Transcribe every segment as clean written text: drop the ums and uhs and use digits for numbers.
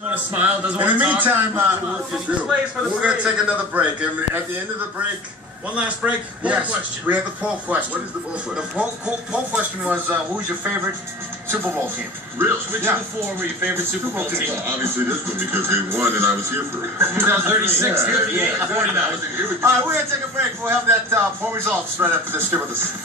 Want to smile? Doesn't In want the to meantime, we're going to take another break. And at the end of the break, one last break. Yes, Question. we have the poll question. What is the poll question? The poll question was, who's your favorite Super Bowl team? Really? Which of the four were your favorite Super Bowl team? Well, obviously this one because they won and I was here for it. 36, 38, 49. All right, we're going to take a break. We'll have that poll results right after this. Stay with us.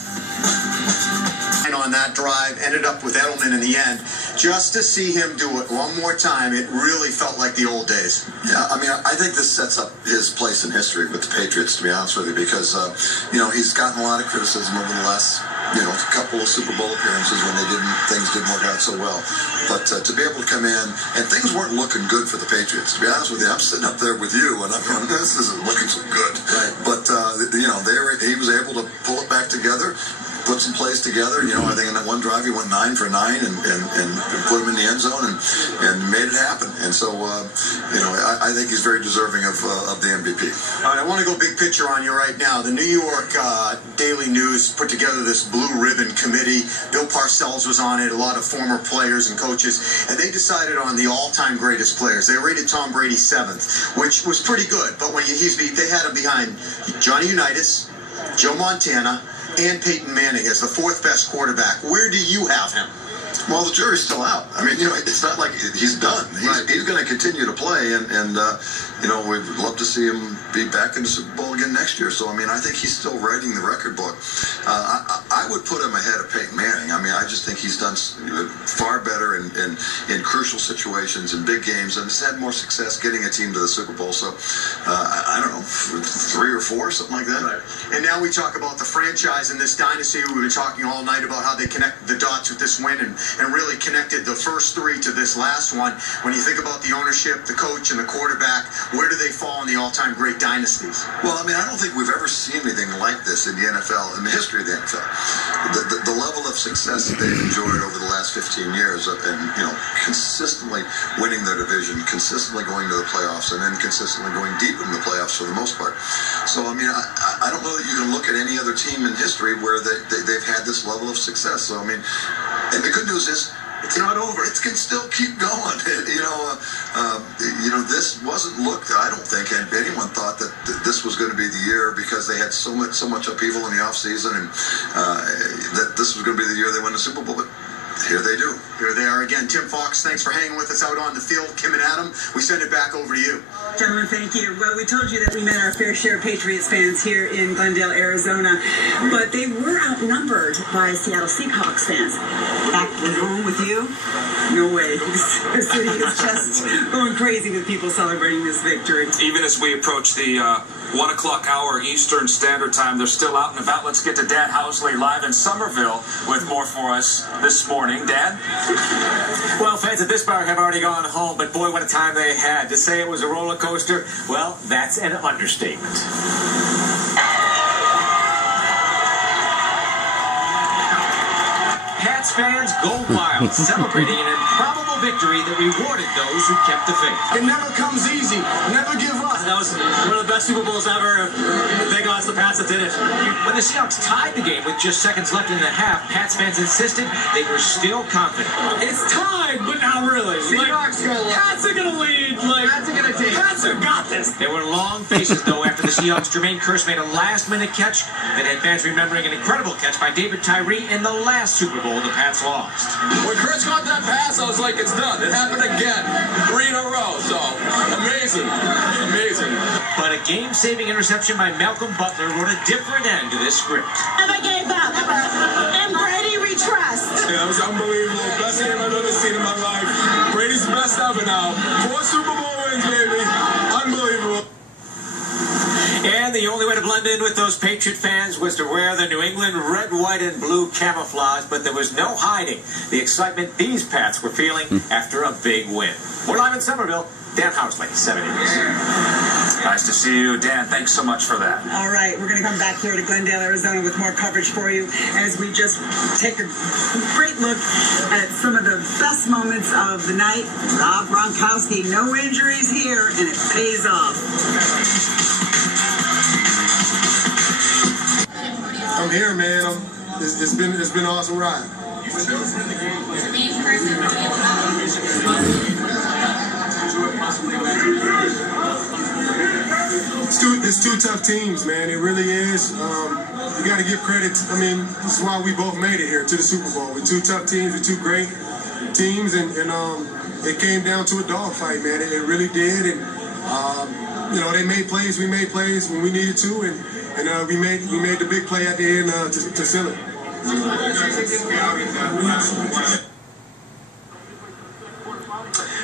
On that drive, ended up with Edelman in the end. Just to see him do it one more time, it really felt like the old days. Yeah, I mean, I think this sets up his place in history with the Patriots, to be honest with you, because, he's gotten a lot of criticism over the last, couple of Super Bowl appearances when things didn't work out so well. But to be able to come in, and things weren't looking good for the Patriots. To be honest with you, I'm sitting up there with you, and I'm going, this isn't looking so good. Right. But, he was able to pull it back together, put some plays together. I think in that one drive he went 9 for 9 and put him in the end zone and made it happen. And so, I think he's very deserving of the MVP. All right, I want to go big picture on you right now. The New York Daily News put together this blue ribbon committee. Bill Parcells was on it, a lot of former players and coaches, and they decided on the all-time greatest players. They rated Tom Brady 7th, which was pretty good. But when they had him behind Johnny Unitas, Joe Montana, and Peyton Manning as the 4th best quarterback. Where do you have him? Well, the jury's still out. I mean, it's not like he's done. He's going to continue to play, and we'd love to see him be back in the Super Bowl again next year. So, I mean, I think he's still writing the record book. I would put him ahead of Peyton Manning. I mean, I just think he's done far better in crucial situations, in big games, and has had more success getting a team to the Super Bowl. So, I don't know, 3 or 4, something like that. Right. And now we talk about the franchise and this dynasty. We've been talking all night about how they connect the dots with this win and really connected the first 3 to this last one. When you think about the ownership, the coach, and the quarterback, where do they fall in the all-time great dynasties? Well, I mean, I don't think we've ever seen anything like this in the NFL, in the history of the NFL. The level of success that they've enjoyed over the last 15 years and, consistently winning their division, consistently going to the playoffs, and then consistently going deep in the playoffs for the most part. So, I mean, I don't know that you can look at any other team in history where they've had this level of success. So, I mean, and the good news is, it's not over. It can still keep going. This wasn't looked. I don't think anyone thought that this was going to be the year because they had so much upheaval in the offseason and that this was going to be the year they win the Super Bowl. But here they do. Here they are again. Tim Fox, thanks for hanging with us out on the field. Kim and Adam, we send it back over to you. Gentlemen, thank you. Well, we told you that we met our fair share of Patriots fans here in Glendale, Arizona, but they were outnumbered by Seattle Seahawks fans. Back at home with you? No way. The city is just going crazy with people celebrating this victory. Even as we approach the 1 o'clock hour Eastern Standard Time, they're still out and about. Let's get to Dan Housley live in Somerville with more for us this morning. Dan? Well, fans at this bar have already gone home, but boy, what a time they had. To say it was a roller coaster, well, that's an understatement. Pats fans go wild, celebrating an improbable victory that rewarded those who kept the faith. It never comes easy. Never give up. That was one of the best Super Bowls ever. Thank God it's the Pats that did it. When the Seahawks tied the game with just seconds left in the half, Pats fans insisted they were still confident. It's tied, but not really. Seahawks Pats are going to lead. Pats are going to take it. Pats have got this. There were long faces, though, after the Seahawks' Jermaine Kearse made a last-minute catch that had fans remembering an incredible catch by David Tyree in the last Super Bowl the Pats lost. When Kearse caught that pass, I was like, it's done. It happened again. 3 in a row. So, amazing. Amazing. But a game-saving interception by Malcolm Butler wrote a different end to this script. Never gave up. And Brady we trust. Yeah, that was unbelievable. Best game I've ever seen in my life. Brady's the best ever now. 4 Super Bowl wins, baby. Unbelievable. And the only way to blend in with those Patriot fans was to wear the New England red, white, and blue camouflage, but there was no hiding the excitement these Pats were feeling after a big win. We're live in Somerville. Dan Housley, 7 News. Nice to see you, Dan. Thanks so much for that. All right, we're going to come back here to Glendale, Arizona with more coverage for you as we just take a great look at some of the best moments of the night. Rob Gronkowski, no injuries here, and it pays off. I'm here, man. It's been an awesome ride. It's two tough teams, man. It really is. You got to give credit. I mean, this is why we both made it here to the Super Bowl. With two tough teams, with two great teams, and it came down to a dogfight, man. It really did, and you know, they made plays. We made plays when we needed to, and we made the big play at the end to seal it.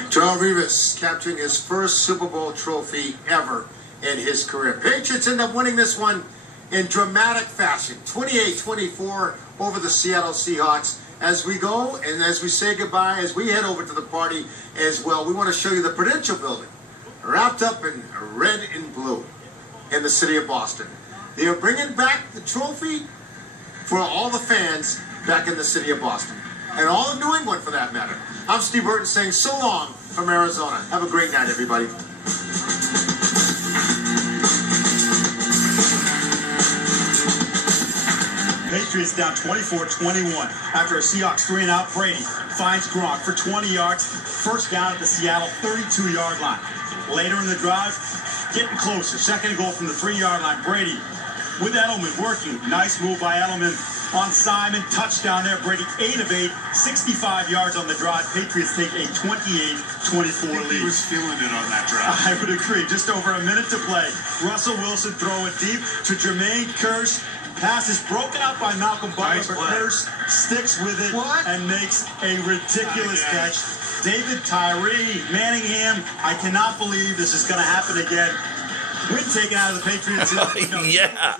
Terrell Rivas capturing his first Super Bowl trophy ever in his career. Patriots end up winning this one in dramatic fashion, 28-24 over the Seattle Seahawks. As we go and as we say goodbye, as we head over to the party as well, we want to show you the Prudential Building, wrapped up in red and blue in the city of Boston. They are bringing back the trophy for all the fans back in the city of Boston, and all of New England for that matter. I'm Steve Burton saying so long from Arizona. Have a great night, everybody. Patriots down 24-21 after a Seahawks 3-and-out. Brady finds Gronk for 20 yards. First down at the Seattle 32-yard line. Later in the drive, getting closer. Second goal from the 3-yard line. Brady with Edelman working. Nice move by Edelman on Simon. Touchdown there. Brady 8 of 8. 65 yards on the drive. Patriots take a 28-24 lead. He was feeling it on that drive. I would agree. Just over a minute to play. Russell Wilson throwing deep to Jermaine Kearse. Pass is broken up by Malcolm Butler, but Kearse sticks with it and makes a ridiculous catch. David Tyree, Manningham, I cannot believe this is going to happen again. Win taken out of the Patriots. Yeah.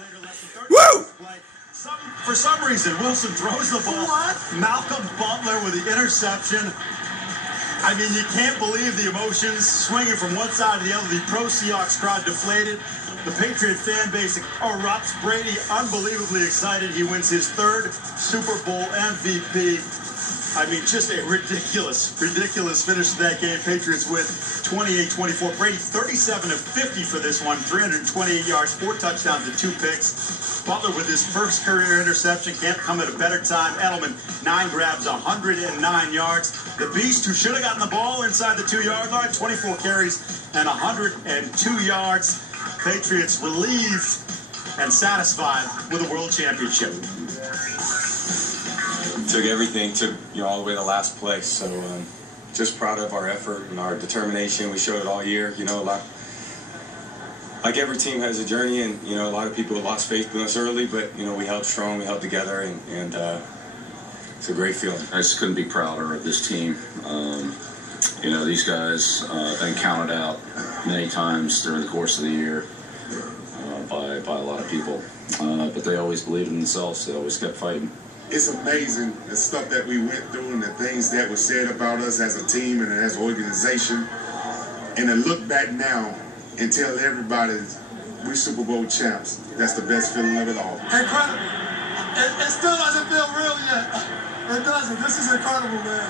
Woo! For some reason, Wilson throws the ball. Malcolm Butler with the interception. I mean, you can't believe the emotions swinging from one side to the other. The pro Seahawks crowd deflated. The Patriot fan base erupts. Brady unbelievably excited. He wins his third Super Bowl MVP. I mean, just a ridiculous finish to that game. Patriots with 28-24. Brady 37 of 50 for this one. 328 yards, 4 touchdowns and 2 picks. Butler with his first career interception. Can't come at a better time. Edelman, 9 grabs, 109 yards. The Beast, who should have gotten the ball inside the 2-yard line, 24 carries and 102 yards. Patriots relieved and satisfied with a world championship. Took everything, all the way to last place. So just proud of our effort and our determination. We showed it all year. A lot. Like every team has a journey, and a lot of people have lost faith in us early, but we held strong, we held together, and it's a great feeling. I just couldn't be prouder of this team. These guys been counted out many times during the course of the year by a lot of people, but they always believed in themselves. They always kept fighting. It's amazing the stuff that we went through and the things that were said about us as a team and as an organization. And to look back now and tell everybody we're Super Bowl champs, that's the best feeling of it all. Incredible. It still doesn't feel real yet. It doesn't. This is incredible, man.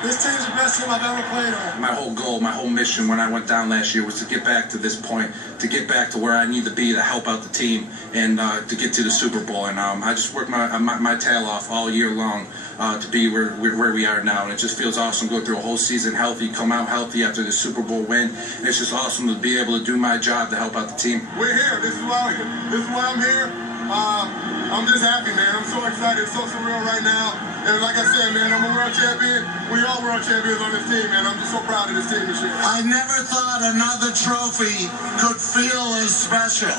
This team's the best team I've ever played on. My whole goal, my whole mission when I went down last year was to get back to this point, to get back to where I need to be to help out the team and to get to the Super Bowl. And I just worked my tail off all year long to be where we are now. And it just feels awesome to go through a whole season healthy, come out healthy after the Super Bowl win. And it's just awesome to be able to do my job to help out the team. We're here. This is why I'm here. I'm just happy, man. I'm so excited. It's so surreal right now. And like I said, man, I'm a world champion. We all world champions on this team, man. I'm just so proud of this team this year. I never thought another trophy could feel as special,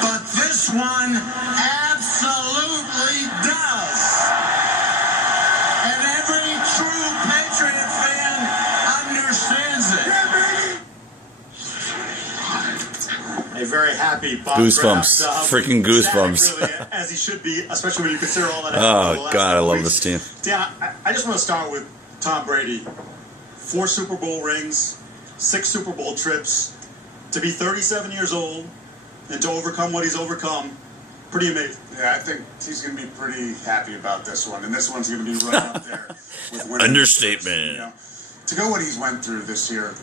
but this one absolutely does. And every true Patriot fan understands it. A very happy Bob Goosebumps. Freaking goosebumps. Really, as he should be, especially when you consider all that. Oh, God, I love this team. Dan, I just want to start with Tom Brady. 4 Super Bowl rings, 6 Super Bowl trips. To be 37 years old and to overcome what he's overcome, pretty amazing. Yeah, I think he's going to be pretty happy about this one. And this one's going to be right up there with winning. Understatement. To go what he's went through this year,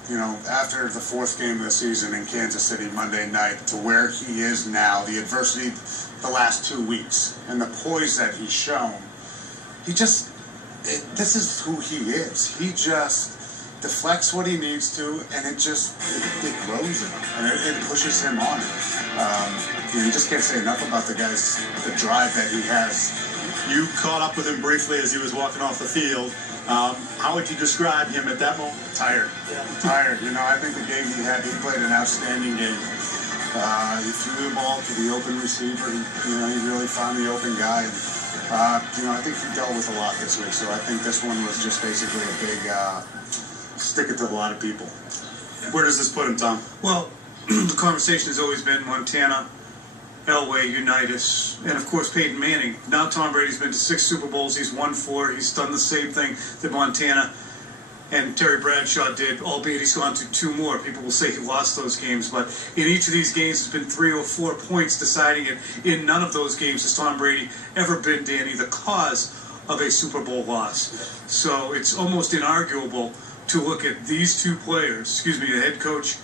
after the 4th game of the season in Kansas City Monday night, to where he is now, the adversity the last 2 weeks, and the poise that he's shown, this is who he is. He just deflects what he needs to, and it grows him, and it pushes him on. You just can't say enough about the drive that he has. You caught up with him briefly as he was walking off the field. How would you describe him at that moment? Tired. Tired. I think the game he played an outstanding game. He threw the ball to the open receiver. He really found the open guy. And, I think he dealt with a lot this week. So I think this one was just basically a big stick it to a lot of people. Where does this put him, Tom? Well, the conversation has always been Montana, Elway, Unitas, and of course Peyton Manning. Now Tom Brady's been to 6 Super Bowls. He's won 4. He's done the same thing that Montana and Terry Bradshaw did, albeit he's gone to 2 more. People will say he lost those games, but in each of these games it's been 3 or 4 points deciding it. In none of those games has Tom Brady ever been, Danny, the cause of a Super Bowl loss. So it's almost inarguable to look at these 2 players, the head coach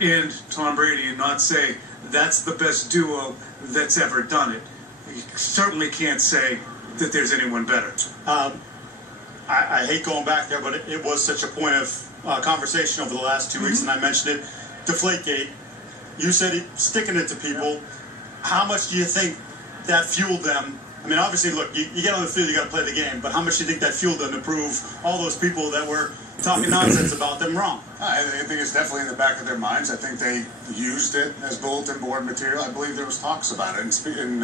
and Tom Brady, and not say that's the best duo that's ever done it. You certainly can't say that there's anyone better. I hate going back there, but it was such a point of conversation over the last 2 weeks, and I mentioned it. Deflategate. You said sticking it to people. How much do you think that fueled them? I mean, obviously, look, you get on the field, you got to play the game, but how much do you think that fueled them to prove all those people that were talking nonsense about them wrong? I think it's definitely in the back of their minds. I think they used it as bulletin board material. I believe there was talks about it, and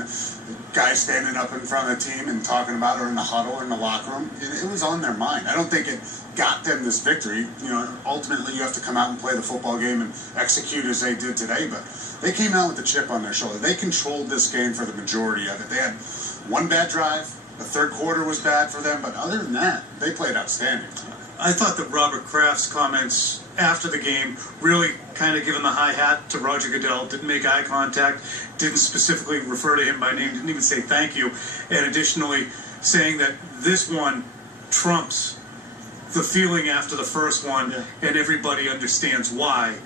guys standing up in front of the team and talking about it, or in the huddle or in the locker room. It was on their mind. I don't think it got them this victory. Ultimately you have to come out and play the football game and execute as they did today, but they came out with the chip on their shoulder. They controlled this game for the majority of it. They had one bad drive. The third quarter was bad for them, but other than that, they played outstanding. I thought that Robert Kraft's comments after the game really kind of given the high hat to Roger Goodell, didn't make eye contact, didn't specifically refer to him by name, didn't even say thank you, and additionally saying that this one trumps the feeling after the first one, and everybody understands why,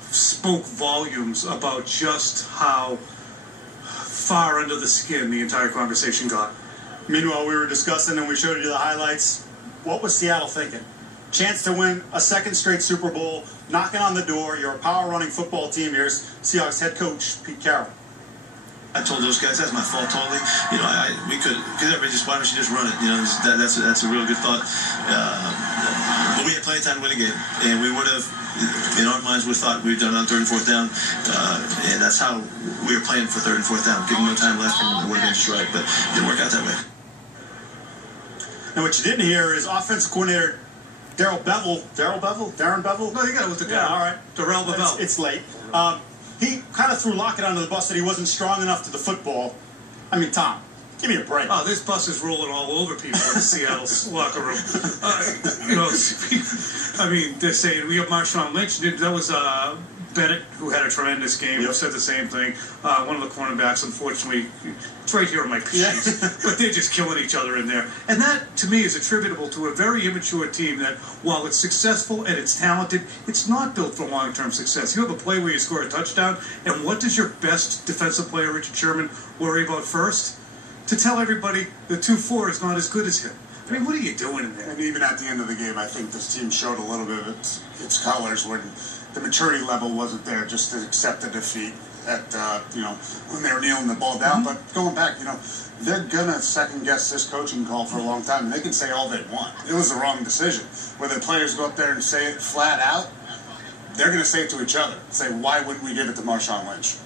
spoke volumes about just how far under the skin the entire conversation got. Meanwhile, we were discussing and we showed you the highlights. What was Seattle thinking? Chance to win a 2nd straight Super Bowl, knocking on the door. You're a power-running football team. Here's Seahawks head coach Pete Carroll. I told those guys that's my fault totally. We could, because everybody just, why don't you just run it? That's a real good thought. But we had plenty of time to win a game, and we would have, in our minds, we thought we'd done on 3rd and 4th down, and that's how we were playing for 3rd and 4th down. Give them no time left, and it would have been just right, but it didn't work out that way. Now, what you didn't hear is offensive coordinator Darren Bevel? No, you got to look at that. Yeah, all right. Darrell Bevel. It's late. He kind of threw Lockett under the bus that he wasn't strong enough to the football. I mean, Tom, give me a break. Oh, this bus is rolling all over people in Seattle's locker room. I mean, they're saying we have Marshawn Lynch. That was Bennett, who had a tremendous game, who said the same thing. One of the cornerbacks, unfortunately, it's right here on my sheets. But they're just killing each other in there. And that, to me, is attributable to a very immature team that, while it's successful and it's talented, it's not built for long-term success. You have a play where you score a touchdown, and what does your best defensive player, Richard Sherman, worry about first? To tell everybody the 2-4 is not as good as him. I mean, what are you doing in there? And even at the end of the game, I think this team showed a little bit of its colors when the maturity level wasn't there just to accept the defeat at, when they were kneeling the ball down. But going back, they're going to second-guess this coaching call for a long time, and they can say all they want. It was the wrong decision. Whether the players go up there and say it flat out, they're going to say it to each other. Say, why wouldn't we give it to Marshawn Lynch?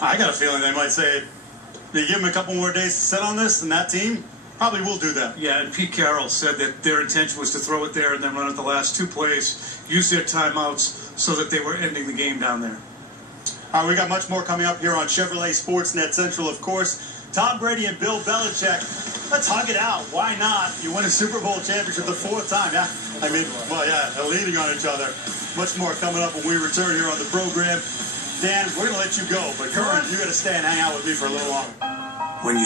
I got a feeling they might say, they give him a couple more days to sit on this, and that team probably will do that. Yeah, and Pete Carroll said that their intention was to throw it there and then run it the last 2 plays, use their timeouts so that they were ending the game down there. All right, we got much more coming up here on Chevrolet Sportsnet Central, of course. Tom Brady and Bill Belichick, let's hug it out. Why not? You win a Super Bowl championship the 4th time. Yeah, I mean, they're leaning on each other. Much more coming up when we return here on the program. Dan, we're going to let you go, but you got to stay and hang out with me for a little longer. When you